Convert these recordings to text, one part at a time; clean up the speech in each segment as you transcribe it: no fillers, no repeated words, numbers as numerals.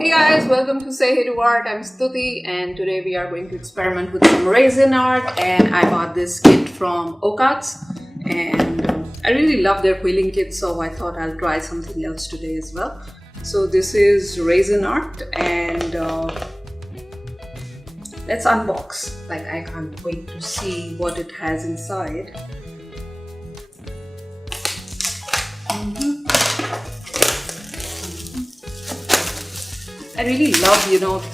Hey guys, welcome to Say Hey to Art. I'm Stuti and today we are going to experiment with some resin art, and I bought this kit from Okats and I really love their quilling kit, so I thought I'll try something else today as well. So this is resin art and let's unbox. Like, I can't wait to see what it has inside. I really love,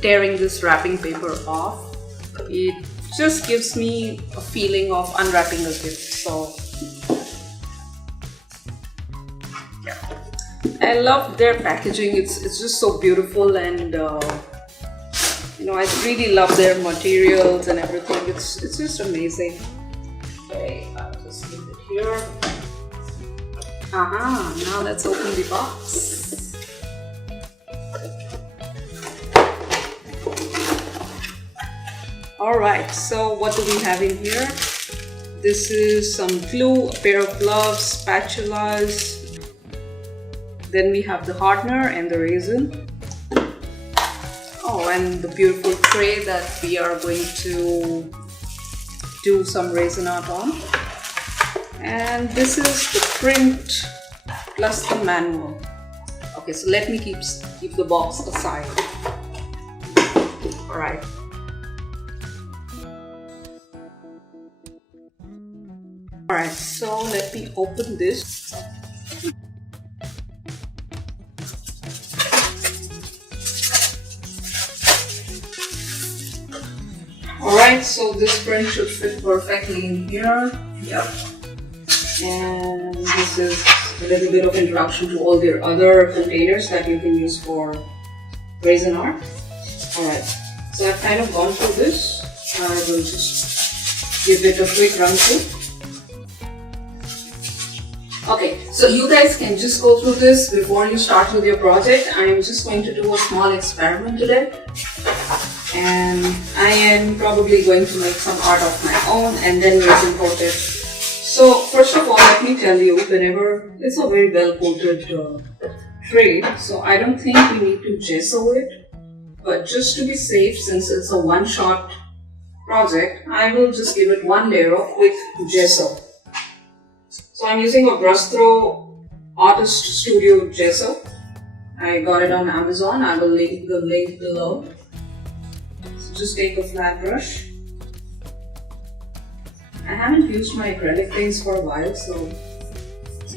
tearing this wrapping paper off. It just gives me a feeling of unwrapping a gift. So, yeah, I love their packaging. It's just so beautiful, and I really love their materials and everything. It's just amazing. Okay, I'll just leave it here. Now let's open the box. Alright, so what do we have in here? This is some glue, a pair of gloves, spatulas. Then we have the hardener and the resin. Oh, and the beautiful tray that we are going to do some resin art on. And this is the print plus the manual. Okay, so let me keep the box aside. Alright. Alright, so let me open this. Alright, so this print should fit perfectly in here. Yep. And this is a little bit of introduction to all their other containers that you can use for resin art. Alright, so I've kind of gone through this. I will just give it a quick run through. Okay, so you guys can just go through this before you start with your project. I am just going to do a small experiment today, and I am probably going to make some art of my own and then resin coat it. So first of all, let me tell you, whenever it's a very well coated tray, so I don't think we need to gesso it, but just to be safe, since it's a one-shot project, I will just give it one layer of quick gesso. So I'm using a brush throw Artist Studio Gesso. I got it on Amazon. I will link the link below. So just take a flat brush. I haven't used my acrylic paints for a while, so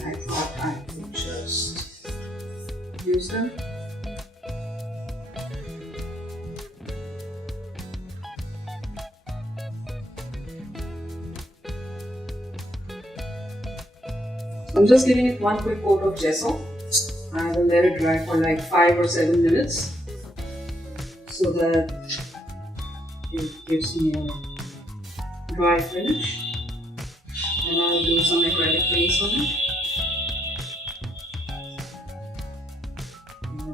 I thought I could just use them. I'm just giving it one quick coat of gesso. I will let it dry for like 5 or 7 minutes so that it gives me a dry finish. And I'll do some acrylic paints on it.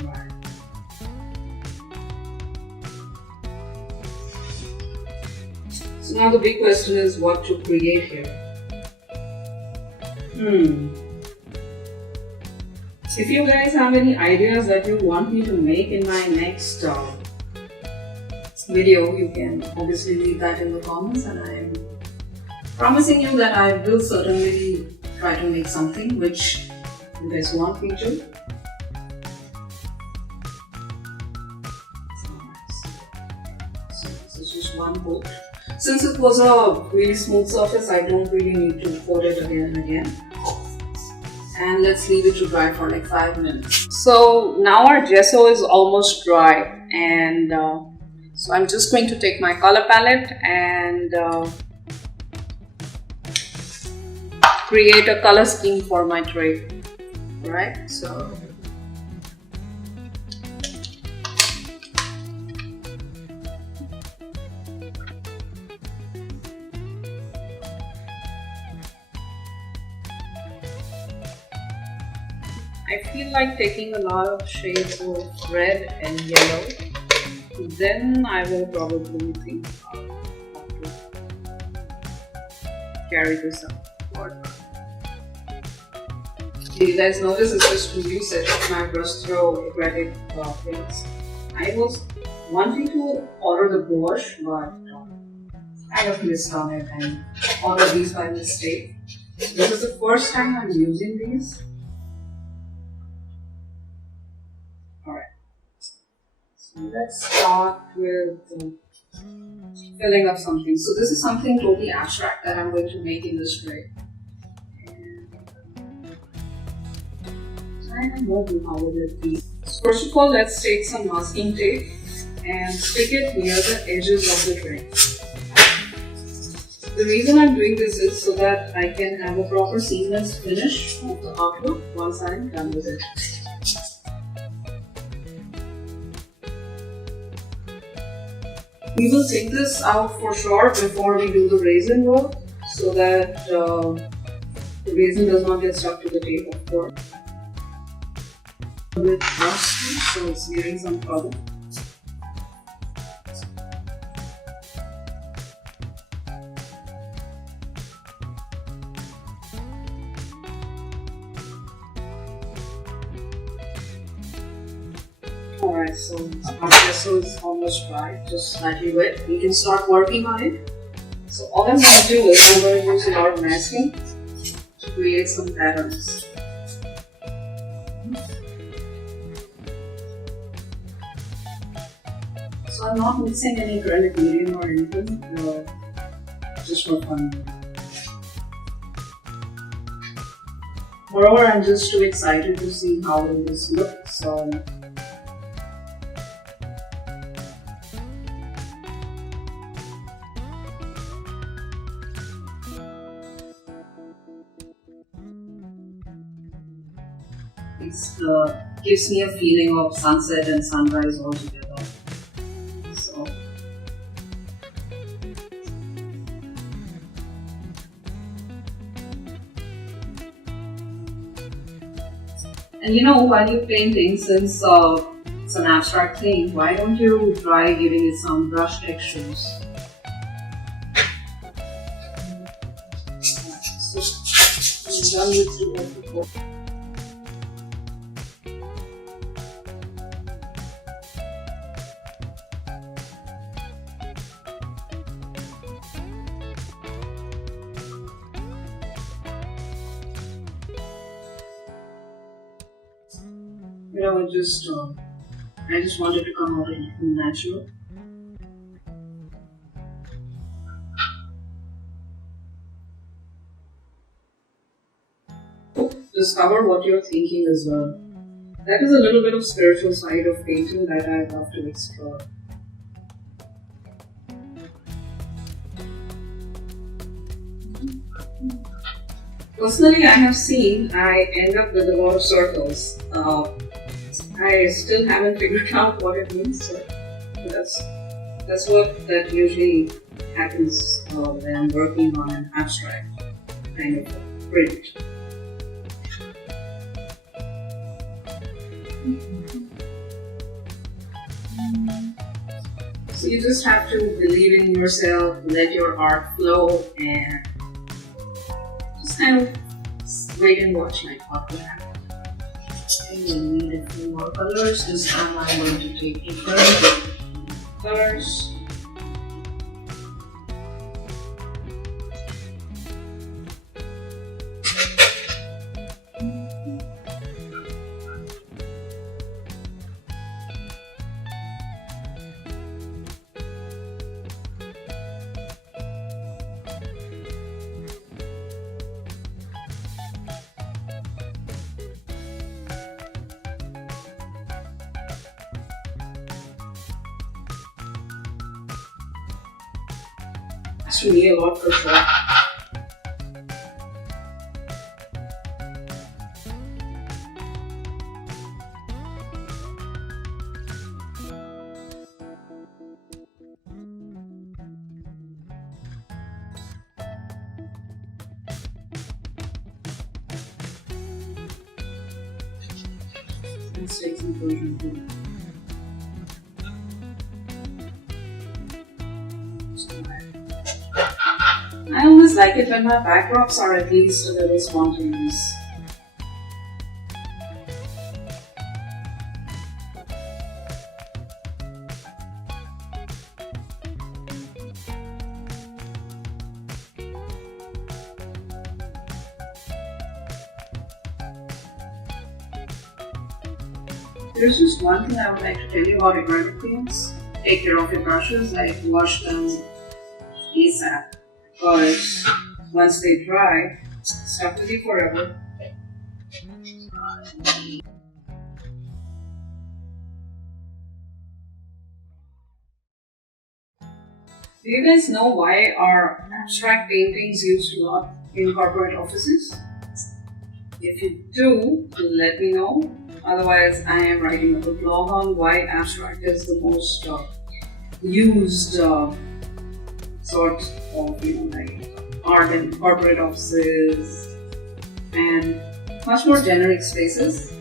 Alright. So now the big question is what to create here. If you guys have any ideas that you want me to make in my next video, you can obviously leave that in the comments, and I am promising you that I will certainly try to make something which you guys want me to. So this is just one coat. Since it was a really smooth surface, I don't really need to coat it again and again. And let's leave it to dry for like 5 minutes. So now our gesso is almost dry, and so I'm just going to take my color palette and create a color scheme for my tray. Alright, so I feel like taking a lot of shades of red and yellow. Then I will probably think how to carry this up. You guys notice it's just a new set of my brush throw acrylic paints. I was wanting to order the gouache, but I have missed on it and ordered these by mistake. This is the first time I'm using these. Alright, so let's start with filling up something. So this is something totally abstract that I'm going to make in this tray. I have no clue how will it be. First of all, let's take some masking tape and stick it near the edges of the tray. The reason I'm doing this is so that I can have a proper seamless finish of the artwork once I'm done with it. We will take this out for sure before we do the resin work so that the resin does not get stuck to the tape, of course. With rusty, so it's needing some color. Alright, so our gesso is almost dry, just slightly wet. We can start working on it. So all I'm going to do is I'm going to use a lot of masking to create some patterns. So I'm not mixing any acrylic medium or anything, just for fun. Moreover, I'm just too excited to see how will this look, so it gives me a feeling of sunset and sunrise all together. So and you know, while you're painting, since it's an abstract thing, why don't you try giving it some brush textures? So I'm done with the work. You know, I just wanted to come out natural. Discover what you're thinking as well. That is a little bit of spiritual side of painting that I love to explore. Personally, I have seen I end up with a lot of circles. I still haven't figured out what it means, but that's what that usually happens when I'm working on an abstract kind of print. So you just have to believe in yourself, let your art flow, and just kind of wait and watch like what will happen. I will need a few more colors. This time I'm going to take different colors. To me a lot for sure. Let's take some version too. I always like it when my backdrops are at least a little spontaneous. There's just one thing I would like to tell you about acrylic paints. Take care of your brushes, like wash them ASAP. Because once they dry, it's stuck with you forever. Do you guys know why are abstract paintings used a lot in corporate offices? If you do, let me know. Otherwise, I am writing a blog on why abstract is the most used sort of, like art in corporate offices and much more generic spaces.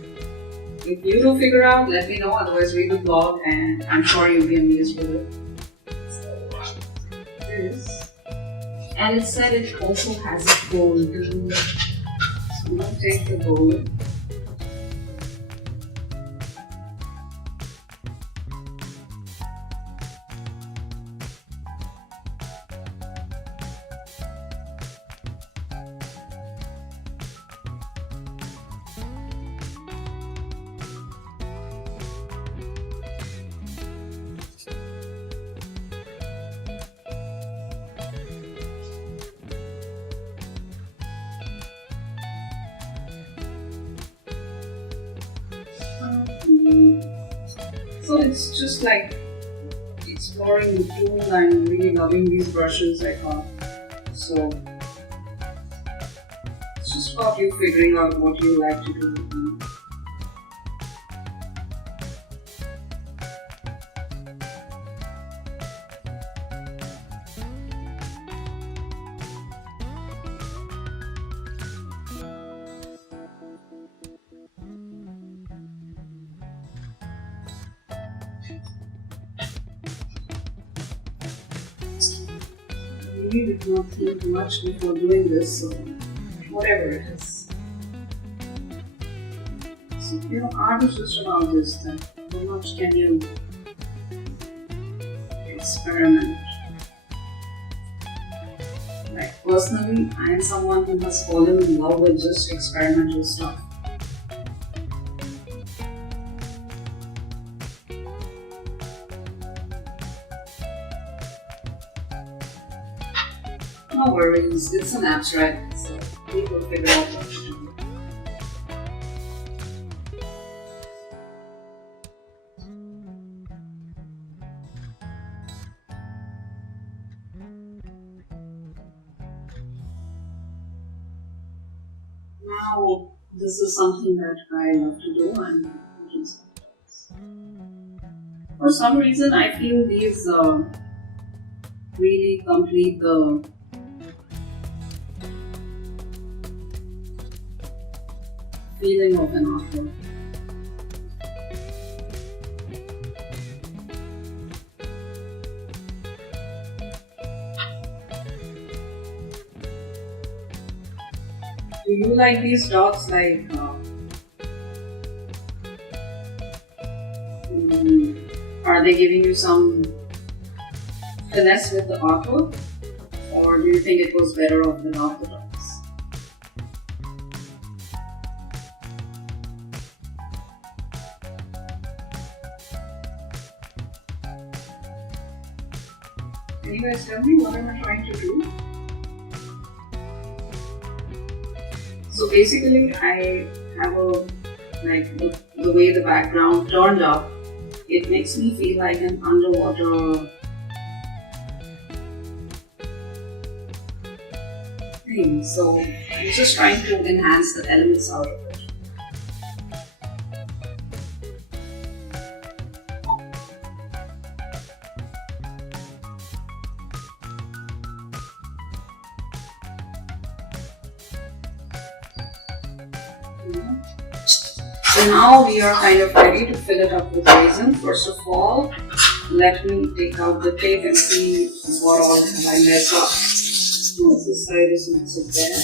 If you do figure out, let me know. Otherwise, read the blog and I'm sure you'll be amazed with it. And it said it also has gold. So I'm going to take the gold. So it's just like exploring the tool. I'm really loving these brushes, I thought. So it's just about you figuring out what you like to do with them. I really did not think much before doing this, so whatever it is. So, art is just about this, that how much can you experiment? Like, personally, I am someone who has fallen in love with just experimental stuff. No worries, it's an abstract, so we will figure out what to do. Now, this is something that I love to do and do sometimes. For some reason, I feel these really complete the feeling of an artwork. Do you like these dots? Like, are they giving you some finesse with the artwork, or do you think it was better off without the dots? Can you guys tell me what am I trying to do? So basically, I have the way the background turned up, it makes me feel like an underwater thing. So I'm just trying to enhance the elements out of it. So now we are kind of ready to fill it up with resin. First of all, let me take out the tape and see what all have I messed up. This side isn't so bad.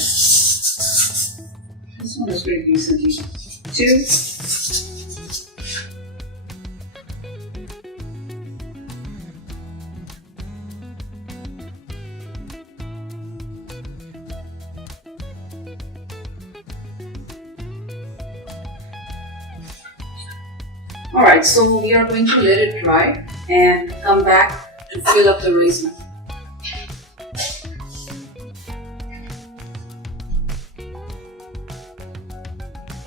This one is pretty decently. Two. Alright, so we are going to let it dry and come back to fill up the resin.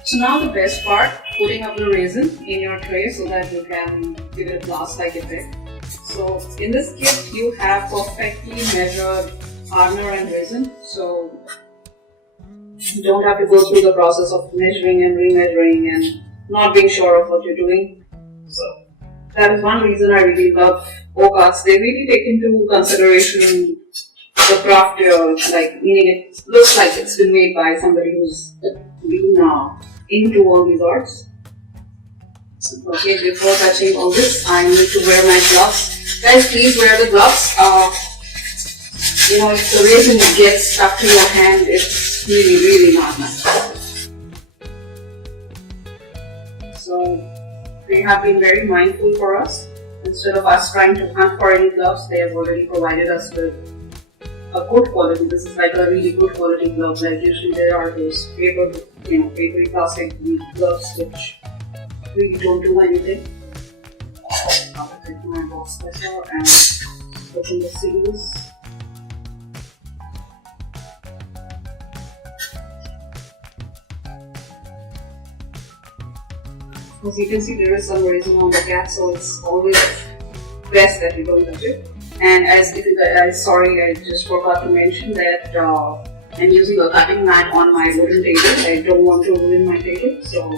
So now the best part, putting up the resin in your tray so that you can give it a glass-like effect. So in this kit you have perfectly measured hardener and resin, so you don't have to go through the process of measuring and remeasuring and not being sure of what you're doing. So that is one reason I really love OCAS. They really take into consideration the craft, like meaning it looks like it's been made by somebody who's been into all these arts. Okay, before touching all this, I need to wear my gloves. Guys, please wear the gloves. If the resin gets stuck to your hand, it's really not nice. So they have been very mindful for us. Instead of us trying to hunt for any gloves, they have already provided us with a good quality. This is like a really good quality glove. Like usually there are those papery plastic gloves which really don't do anything. I'll take my box cutter and open the seals. As you can see, there is some resin on the cap, so it's always best that you don't touch it. And sorry, I just forgot to mention that I'm using a cutting mat on my wooden table. I don't want to ruin my table, so.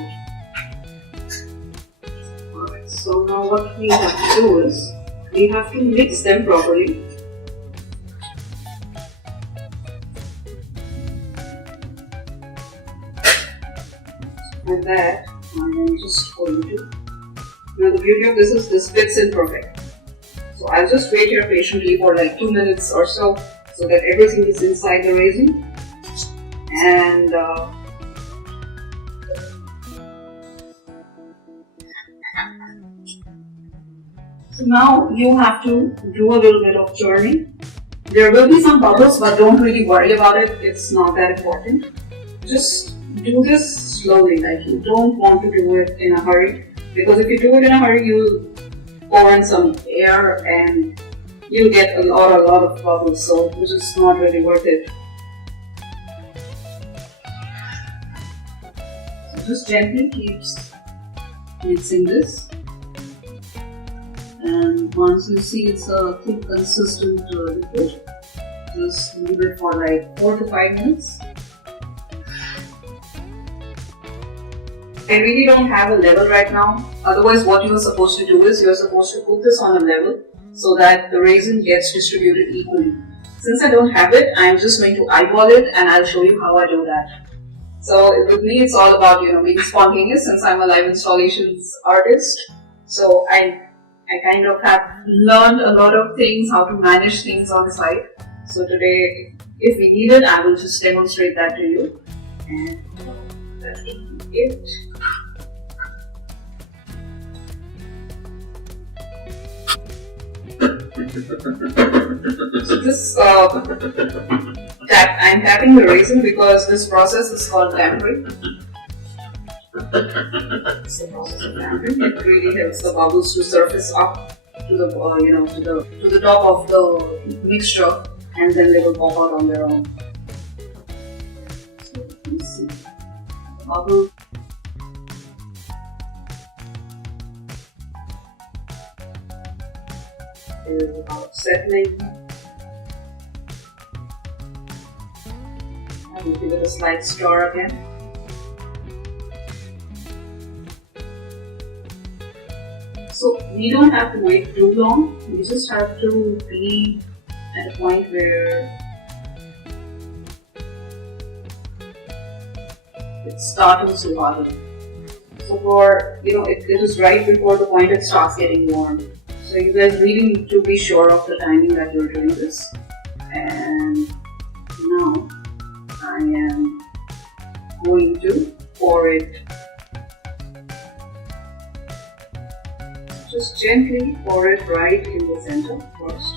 Alright, so now what we have to do is, we have to mix them properly. Like that, I am just going to. Now the beauty of this is this fits in perfect. So I'll just wait here patiently for like 2 minutes or so that everything is inside the resin. And so now you have to do a little bit of churning. There will be some bubbles, but don't really worry about it. It's not that important. Just do this slowly, like you don't want to do it in a hurry, because if you do it in a hurry, you'll pour in some air and you'll get a lot of bubbles, so which is not really worth it. So just gently keep mixing this, and once you see it's a thick, consistent liquid, just leave it for like 4 to 5 minutes. I really don't have a level right now. Otherwise, what you are supposed to do is you're supposed to put this on a level so that the resin gets distributed equally. Since I don't have it, I'm just going to eyeball it and I'll show you how I do that. So with me, it's all about being spontaneous, since I'm a live installations artist. So I kind of have learned a lot of things, how to manage things on site. So today, if we need it, I will just demonstrate that to you. And that will be it. So this I'm tapping the resin because this process is called tampering. It's the process of tampering. It really helps the bubbles to surface up to the to the top of the mixture, and then they will pop out on their own. So you see the bubble. It is about settling. I will give it a slight stir again. So we don't have to wait too long. We just have to be at a point where it starts to harden. So for it is right before the point it starts getting warm. So you guys really need to be sure of the timing that you're doing this. And now I am going to pour it. Just gently pour it right in the center first.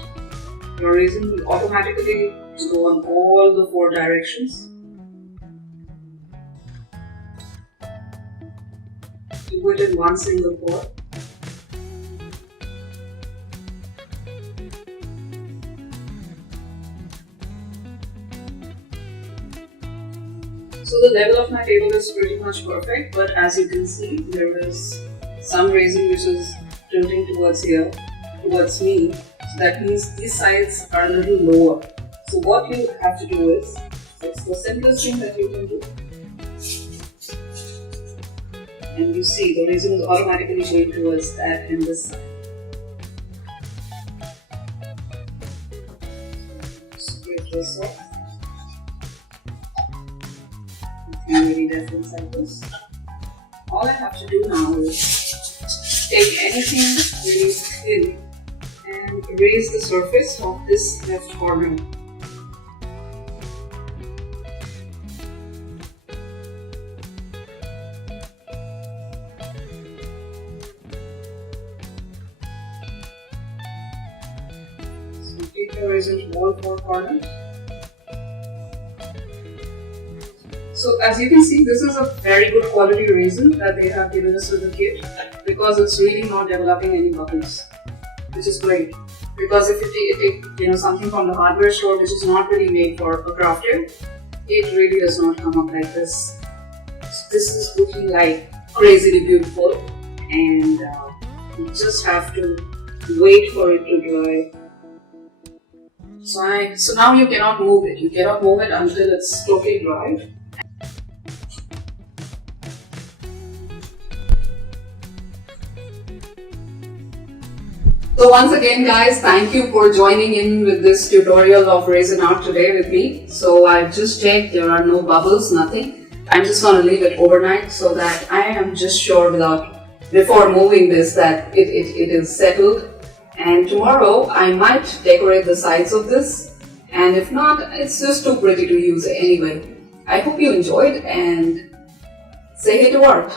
Your resin will automatically go on all the 4 directions. do it in one single pour. So the level of my table is pretty much perfect, but as you can see, there is some resin which is tilting towards here, towards me. So that means these sides are a little lower. So what you have to do is, it's the simplest thing that you can do. And you see the resin is automatically going towards that and this side. Scrape this off. Very different cycles. All I have to do now is take anything really thin and raise the surface of this left corner. So take the resin to all four corners. So as you can see, this is a very good quality resin that they have given us with the kit, because it's really not developing any bubbles, which is great. Because if you take something from the hardware store which is not really made for a crafter, it really does not come up like this. So this is looking like crazily beautiful, and you just have to wait for it to dry. So now you cannot move it. You cannot move it until it's totally dry. So once again guys, thank you for joining in with this tutorial of resin art today with me. So I've just checked, there are no bubbles, nothing. I'm just going to leave it overnight so that I am just sure before moving this that it is settled. And tomorrow I might decorate the sides of this, and if not, it's just too pretty to use anyway. I hope you enjoyed, and say hey to art.